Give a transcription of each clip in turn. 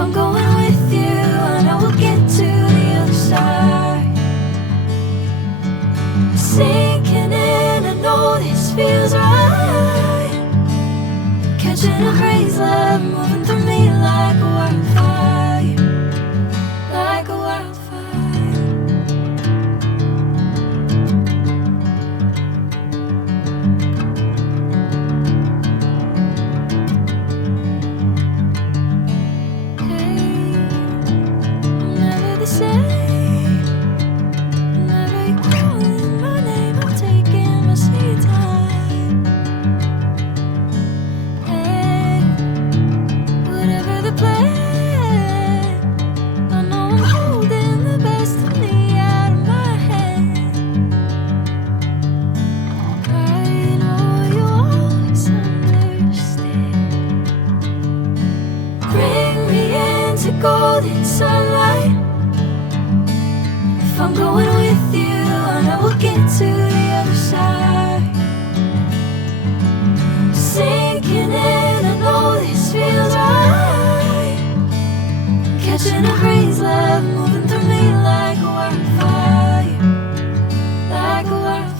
I'm going with you, I know we'll get to the other side. Sinking in, I know this feels right. Catching a crazy love, moving through me like a wildfire, like a wildfire. Golden sunlight. If I'm going with you, I know we'll get to the other side. Sinking in, I know this feels right. Catching a crazy love, moving through me like a wildfire, like a wildfire.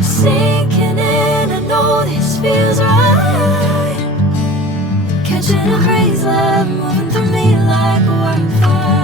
Sinking in, I know this feels right. Catching a crazy love, moving through me like a wildfire.